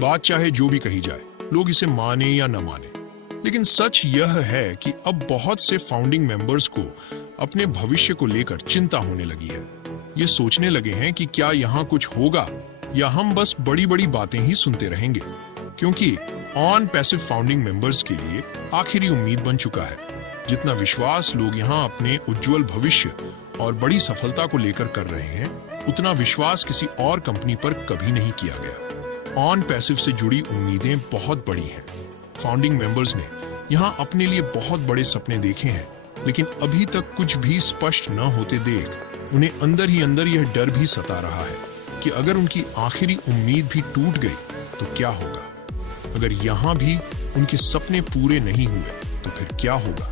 बात चाहे जो भी कही जाए, लोग इसे माने या न माने, लेकिन सच यह है कि अब बहुत से फाउंडिंग मेंबर्स को अपने भविष्य को लेकर चिंता होने लगी है। ये सोचने लगे हैं कि क्या यहाँ कुछ होगा या हम बस बड़ी बड़ी बातें ही सुनते रहेंगे, क्योंकि ऑन पैसिव फाउंडिंग मेंबर्स के लिए आखिरी उम्मीद बन चुका है। जितना विश्वास लोग यहाँ अपने उज्जवल भविष्य और बड़ी सफलता को लेकर कर रहे हैं, उतना विश्वास किसी और कंपनी पर कभी नहीं किया गया। ऑन पैसिव से जुड़ी उम्मीदें बहुत बड़ी हैं। फाउंडिंग मेंबर्स ने यहाँ अपने लिए बहुत बड़े सपने देखे हैं, लेकिन अभी तक कुछ भी स्पष्ट न होते देख उन्हें अंदर ही अंदर यह डर भी सता रहा है कि अगर उनकी आखिरी उम्मीद भी टूट गई तो क्या होगा। अगर यहाँ भी उनके सपने पूरे नहीं हुए तो फिर क्या होगा।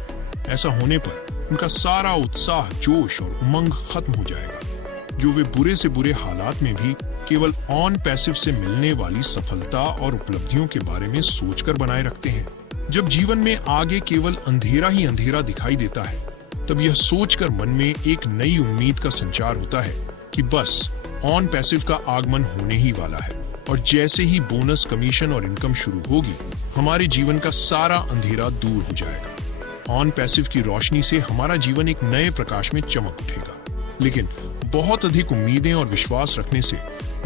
ऐसा होने पर उनका सारा उत्साह, जोश और उमंग खत्म हो जाएगा, जो वे बुरे से बुरे हालात में भी केवल ऑन पैसिव से मिलने वाली सफलता और उपलब्धियों के बारे में सोचकर बनाए रखते हैं। जब जीवन में आगे केवल अंधेरा ही अंधेरा दिखाई देता है, तब यह सोचकर मन में एक नई उम्मीद का संचार होता है कि बस ऑन पैसिव का आगमन होने ही वाला है, और जैसे ही बोनस, कमीशन और इनकम शुरू होगी, हमारे जीवन का सारा अंधेरा दूर हो जाएगा। ऑन पैसिव की रोशनी से हमारा जीवन एक नए प्रकाश में चमक उठेगा। लेकिन बहुत अधिक उम्मीदें और विश्वास रखने से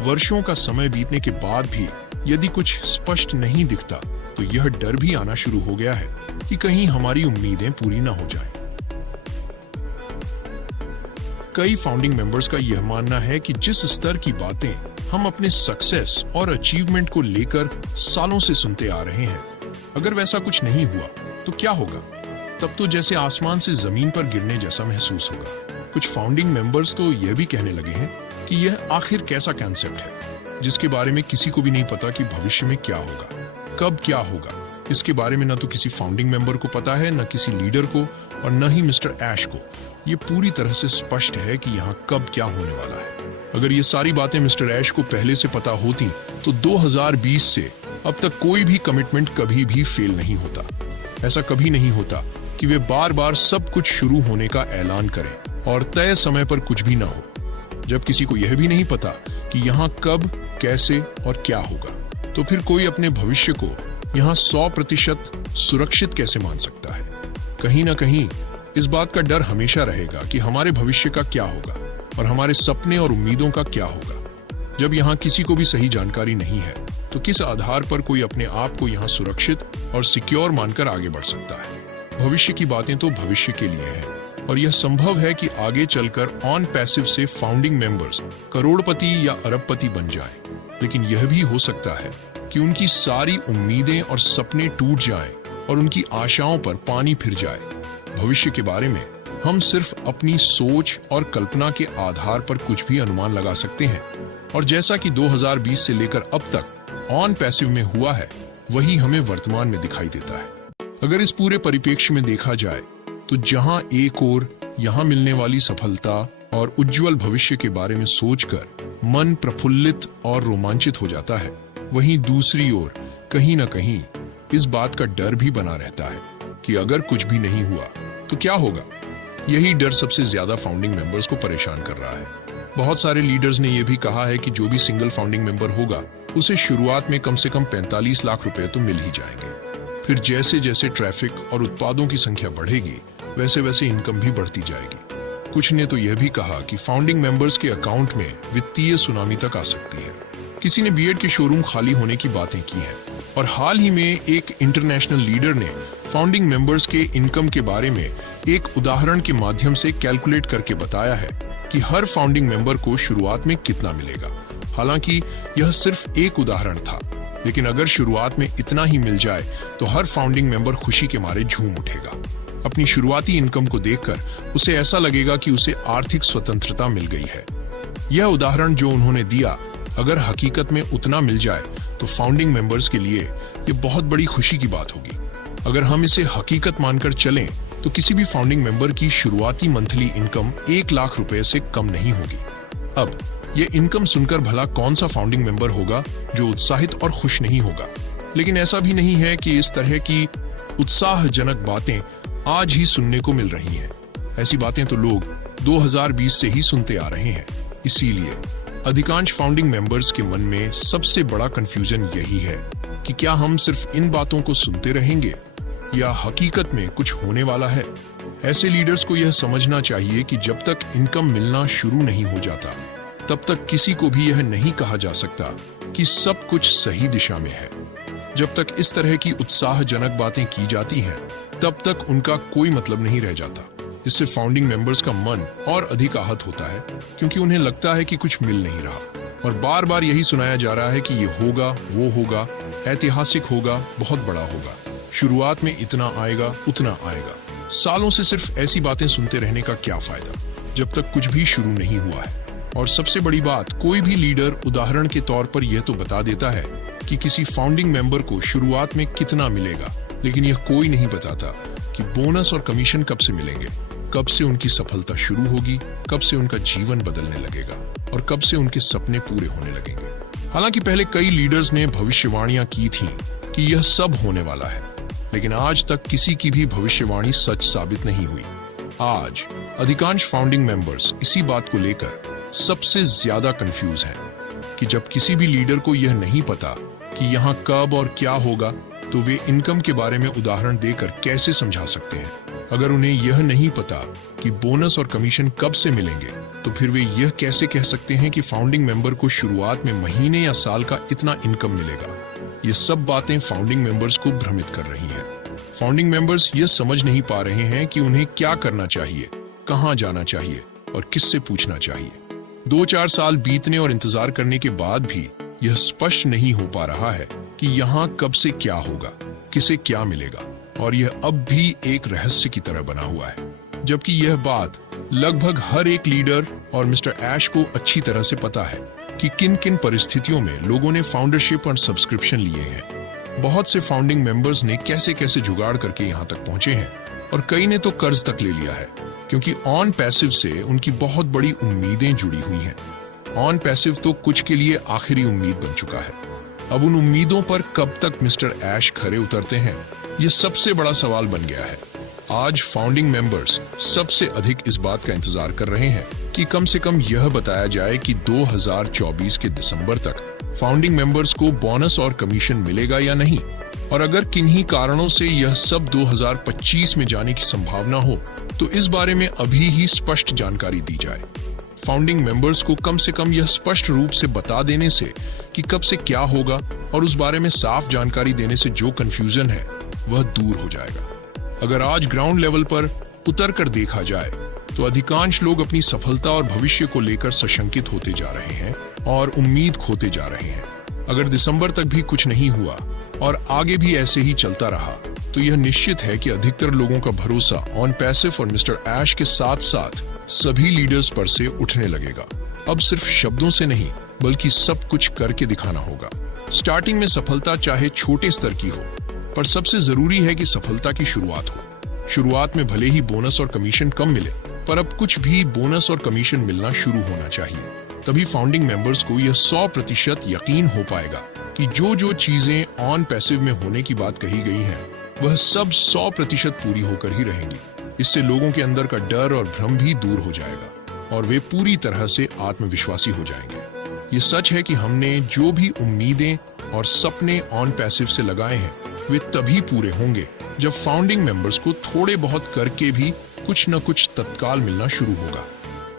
वर्षों का समय बीतने के बाद भी यदि कुछ स्पष्ट नहीं दिखता, तो यह डर भी आना शुरू हो गया है कि कहीं हमारी उम्मीदें पूरी न हो जाएं। कई फाउंडिंग मेंबर्स का यह मानना है कि जिस स्तर की बातें हम अपने सक्सेस और अचीवमेंट को लेकर सालों से सुनते आ रहे हैं, अगर वैसा कुछ नहीं हुआ तो क्या होगा। तब तो जैसे आसमान से जमीन पर गिरने जैसा महसूस होगा। कुछ फाउंडिंग मेंबर्स तो यह भी कहने लगे हैं कि यह आखिर कैसा कॉन्सेप्ट है जिसके बारे में किसी को भी नहीं पता कि भविष्य में क्या होगा, कब क्या होगा। इसके बारे में न तो किसी फाउंडिंग मेंबर को पता है, न किसी लीडर को, और न ही मिस्टर ऐश को। ये पूरी तरह से स्पष्ट है कि यहाँ कब क्या होने वाला है। अगर ये सारी बातें मिस्टर ऐश को पहले से पता होती तो 2020 से अब तक कोई भी कमिटमेंट कभी भी फेल नहीं होता। ऐसा कभी नहीं होता कि वे बार बार सब कुछ शुरू होने का ऐलान करें और तय समय पर कुछ भी ना हो, जब किसी को यह भी नहीं पता कि यहाँ कब, कैसे और क्या होगा। तो फिर कोई अपने भविष्य को यहाँ 100% सुरक्षित कैसे मान सकता है। कहीं ना कहीं इस बात का डर हमेशा रहेगा कि हमारे भविष्य का क्या होगा और हमारे सपने और उम्मीदों का क्या होगा। जब यहाँ किसी को भी सही जानकारी नहीं है, तो किस आधार पर कोई अपने आप को यहाँ सुरक्षित और सिक्योर मानकर आगे बढ़ सकता है। भविष्य की बातें तो भविष्य के लिए हैं, और यह संभव है कि आगे चलकर ऑन पैसिव से फाउंडिंग मेंबर्स करोड़पति या अरबपति बन जाएं। लेकिन यह भी हो सकता है कि उनकी सारी उम्मीदें और सपने टूट जाएं और उनकी आशाओं पर पानी फिर जाए। भविष्य के बारे में हम सिर्फ अपनी सोच और कल्पना के आधार पर कुछ भी अनुमान लगा सकते हैं, और जैसा कि 2020 से लेकर अब तक ऑन पैसिव में हुआ है, वही हमें वर्तमान में दिखाई देता है। अगर इस पूरे परिप्रेक्ष्य में देखा जाए तो जहां एक ओर यहां मिलने वाली सफलता और उज्जवल भविष्य के बारे में सोचकर मन प्रफुल्लित और रोमांचित हो जाता है, वहीं दूसरी ओर कहीं न कहीं इस बात का डर भी बना रहता है कि अगर कुछ भी नहीं हुआ तो क्या होगा। यही डर सबसे ज्यादा फाउंडिंग मेंबर्स को परेशान कर रहा है। बहुत सारे लीडर्स ने यह भी कहा है कि जो भी सिंगल फाउंडिंग मेंबर होगा, उसे शुरुआत में कम से कम 45 लाख रुपए तो मिल ही जाएंगे। फिर जैसे जैसे ट्रैफिक और उत्पादों की संख्या बढ़ेगी, वैसे वैसे इनकम भी बढ़ती जाएगी। कुछ ने तो यह भी कहा कि फाउंडिंग मेंबर्स के अकाउंट में वित्तीय सुनामी तक आ सकती है। किसी ने बीएड के शोरूम खाली होने की बातें की हैं, और हाल ही में एक इंटरनेशनल लीडर ने फाउंडिंग मेंबर्स के इनकम के बारे में एक उदाहरण के माध्यम से कैलकुलेट करके बताया है कि हर फाउंडिंग मेंबर को शुरुआत में कितना मिलेगा। हालांकि यह सिर्फ एक उदाहरण था, लेकिन अगर शुरुआत में इतना ही मिल जाए तो हर फाउंडिंग मेंबर खुशी के मारे झूम उठेगा। अपनी शुरुआती इनकम को देखकर उसे ऐसा लगेगा कि उसे आर्थिक स्वतंत्रता मिल गई है। यह उदाहरण जो उन्होंने दिया, अगर हकीकत में उतना मिल जाए तो फाउंडिंग मेंबर्स के लिए यह बहुत बड़ी खुशी की बात होगी। अगर हम इसे हकीकत मानकर चलें तो किसी भी फाउंडिंग मेंबर की शुरुआती मंथली इनकम 1 लाख रुपए से कम नहीं होगी। अब ये इनकम सुनकर भला कौन सा फाउंडिंग मेंबर होगा जो उत्साहित और खुश नहीं होगा। लेकिन ऐसा भी नहीं है कि इस तरह की उत्साहजनक बातें आज ही सुनने को मिल रही हैं। ऐसी बातें तो लोग 2020 से ही सुनते आ रहे हैं। इसीलिए अधिकांश फाउंडिंग मेंबर्स के मन में सबसे बड़ा कंफ्यूजन यही है कि क्या हम सिर्फ इन बातों को सुनते रहेंगे या हकीकत में कुछ होने वाला है। ऐसे लीडर्स को यह समझना चाहिए कि जब तक इनकम मिलना शुरू नहीं हो जाता तब तक किसी को भी यह नहीं कहा जा सकता कि सब कुछ सही दिशा में है। जब तक इस तरह की उत्साहजनक बातें की जाती हैं तब तक उनका कोई मतलब नहीं रह जाता। इससे फाउंडिंग मेंबर्स का मन और अधिक आहत होता है क्योंकि उन्हें लगता है कि कुछ मिल नहीं रहा और बार बार यही सुनाया जा रहा है कि ये होगा, वो होगा, ऐतिहासिक होगा, बहुत बड़ा होगा, शुरुआत में इतना आएगा, उतना आएगा। सालों से सिर्फ ऐसी बातें सुनते रहने का क्या फायदा जब तक कुछ भी शुरू नहीं हुआ है। और सबसे बड़ी बात, कोई भी लीडर उदाहरण के तौर पर यह तो बता देता है कि किसी फाउंडिंग मेंबर को शुरुआत में कितना मिलेगा, लेकिन यह कोई नहीं बताता कि बोनस और कमीशन कब से मिलेंगे, कब से उनकी सफलता शुरू होगी, कब से उनका जीवन बदलने लगेगा और कब से उनके सपने पूरे होने लगेंगे। हालांकि पहले कई लीडर्स ने भविष्यवाणियां की थीं कि यह सब होने वाला है, लेकिन आज तक किसी की भी भविष्यवाणी सच साबित नहीं हुई। आज अधिकांश फाउंडिंग मेंबर्स इसी बात को लेकर सबसे ज्यादा कंफ्यूज हैं कि जब किसी भी लीडर को यह नहीं पता कि यहाँ कब और क्या होगा तो वे इनकम के बारे में उदाहरण देकर कैसे समझा सकते हैं। अगर उन्हें यह नहीं पता कि बोनस और कमीशन कब से मिलेंगे तो फिर वे यह कैसे कह सकते हैं कि फाउंडिंग मेंबर को शुरुआत में महीने या साल का इतना इनकम मिलेगा। ये सब बातें फाउंडिंग मेंबर्स को भ्रमित कर रही हैं। फाउंडिंग मेंबर्स यह समझ नहीं पा रहे हैं कि उन्हें क्या करना चाहिए, कहां जाना चाहिए और किससे पूछना चाहिए। 2-4 साल बीतने और इंतजार करने के बाद भी यह स्पष्ट नहीं हो पा रहा है कि यहाँ कब से क्या होगा, किसे क्या मिलेगा, और यह अब भी एक रहस्य की तरह बना हुआ है। जबकि यह बात लगभग हर एक लीडर और मिस्टर ऐश को अच्छी तरह से पता है कि किन किन परिस्थितियों में लोगों ने फाउंडरशिप और सब्सक्रिप्शन लिए हैं। बहुत से फाउंडिंग मेंबर्स ने कैसे कैसे जुगाड़ करके यहाँ तक पहुंचे हैं और कई ने तो कर्ज तक ले लिया है क्योंकि ऑन पैसिव से उनकी बहुत बड़ी उम्मीदें जुड़ी हुई हैं। ऑन पैसिव तो कुछ के लिए आखिरी उम्मीद बन चुका है। अब उन उम्मीदों पर कब तक मिस्टर ऐश खरे उतरते हैं, ये सबसे बड़ा सवाल बन गया है। आज फाउंडिंग मेंबर्स सबसे अधिक इस बात का इंतजार कर रहे हैं कि कम से कम यह बताया जाए कि 2024 के दिसंबर तक फाउंडिंग मेंबर्स को बोनस और कमीशन मिलेगा या नहीं, और अगर किन्हीं कारणों से यह सब 2025 में जाने की संभावना हो तो इस बारे में अभी ही स्पष्ट जानकारी दी जाए। फाउंडिंग मेंबर्स को कम से कम यह स्पष्ट रूप से बता देने से कि कब से क्या होगा और उस बारे में साफ जानकारी देने से जो कंफ्यूजन है वह दूर हो जाएगा। अगर आज ग्राउंड लेवल पर उतर कर देखा जाए तो अधिकांश लोग अपनी सफलता और भविष्य को लेकर सशंकित होते जा रहे हैं और उम्मीद खोते जा रहे हैं। अगर दिसंबर तक भी कुछ नहीं हुआ और आगे भी ऐसे ही चलता रहा तो यह निश्चित है कि अधिकतर लोगों का भरोसा ऑन पैसिव और मिस्टर ऐश के साथ साथ सभी लीडर्स पर से उठने लगेगा। अब सिर्फ शब्दों से नहीं बल्कि सब कुछ करके दिखाना होगा। स्टार्टिंग में सफलता चाहे छोटे स्तर की हो, पर सबसे जरूरी है कि सफलता की शुरुआत हो। शुरुआत में भले ही बोनस और कमीशन कम मिले, पर अब कुछ भी बोनस और कमीशन मिलना शुरू होना चाहिए। तभी फाउंडिंग मेंबर्स को यह 100% यकीन हो पाएगा कि जो जो चीजें ऑन पैसिव में होने की बात कही गई हैं, वह सब 100% पूरी होकर ही रहेंगी। इससे लोगों के अंदर का डर और भ्रम भी दूर हो जाएगा और वे पूरी तरह से आत्मविश्वासी हो जाएंगे। ये सच है कि हमने जो भी उम्मीदें और सपने ऑन पैसिव से लगाए हैं वे तभी पूरे होंगे जब फाउंडिंग मेंबर्स को थोड़े बहुत करके भी कुछ न कुछ तत्काल मिलना शुरू होगा।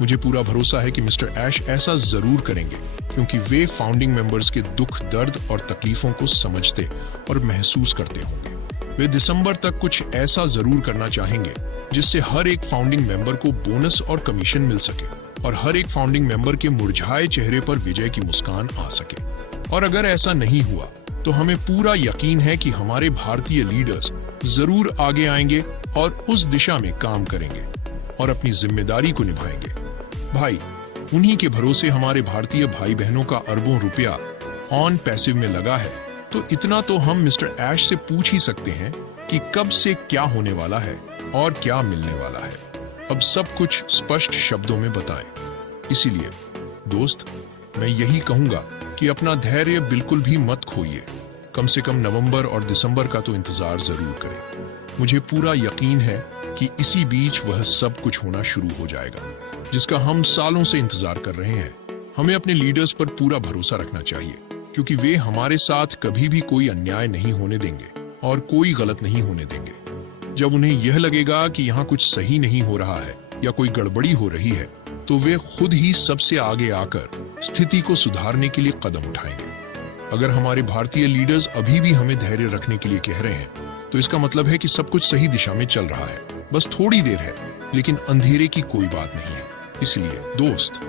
मुझे पूरा भरोसा है कि मिस्टर ऐश ऐसा जरूर करेंगे क्योंकि वे फाउंडिंग मेंबर्स के दुख, दर्द और तकलीफों को समझते और महसूस करते होंगे। वे दिसंबर तक कुछ ऐसा जरूर करना चाहेंगे जिससे हर एक फाउंडिंग मेंबर को बोनस और कमीशन मिल सके और हर एक फाउंडिंग मेंबर के मुरझाए चेहरे पर विजय की मुस्कान आ सके। और अगर ऐसा नहीं हुआ तो हमें पूरा यकीन है कि हमारे भारतीय लीडर्स जरूर आगे आएंगे और उस दिशा में काम करेंगे और अपनी जिम्मेदारी को निभाएंगे। भाई, उन्हीं के भरोसे हमारे भारतीय भाई बहनों का अरबों रुपया ऑन पैसिव में लगा है, तो इतना तो हम मिस्टर ऐश से पूछ ही सकते हैं कि कब से क्या होने वाला है और क्या मिलने वाला है। अब सब कुछ स्पष्ट शब्दों में बताएं। इसीलिए दोस्त, मैं यही कहूंगा कि अपना धैर्य बिल्कुल भी मत खोइए। कम से कम नवंबर और दिसंबर का तो इंतजार जरूर करें। मुझे पूरा यकीन है कि इसी बीच वह सब कुछ होना शुरू हो जाएगा जिसका हम सालों से इंतजार कर रहे हैं। हमें अपने लीडर्स पर पूरा भरोसा रखना चाहिए, क्योंकि वे हमारे साथ कभी भी कोई अन्याय नहीं होने देंगे और कोई गलत नहीं होने देंगे। जब उन्हें यह लगेगा कि यहाँ कुछ सही नहीं हो रहा है या कोई गड़बड़ी हो रही है, तो वे खुद ही सबसे आगे आकर स्थिति को सुधारने के लिए कदम उठाएंगे। अगर हमारे भारतीय लीडर्स अभी भी हमें धैर्य रखने के लिए कह रहे हैं, तो इसका मतलब है कि सब कुछ सही दिशा में चल रहा है। बस थोड़ी देर है, लेकिन अंधेरे की कोई बात नहीं है। इसलिए दोस्त,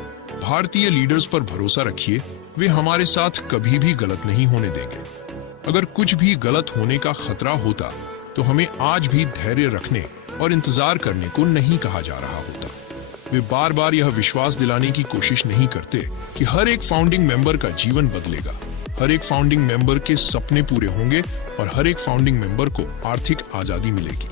भारतीय लीडर्स पर भरोसा रखिए, वे हमारे साथ कभी भी गलत नहीं होने देंगे। अगर कुछ भी गलत होने का खतरा होता, तो हमें आज भी धैर्य रखने और इंतजार करने को नहीं कहा जा रहा होता। वे बार बार यह विश्वास दिलाने की कोशिश नहीं करते कि हर एक फाउंडिंग मेंबर का जीवन बदलेगा, हर एक फाउंडिंग मेंबर के सपने पूरे होंगे और हर एक फाउंडिंग मेंबर को आर्थिक आजादी मिलेगी।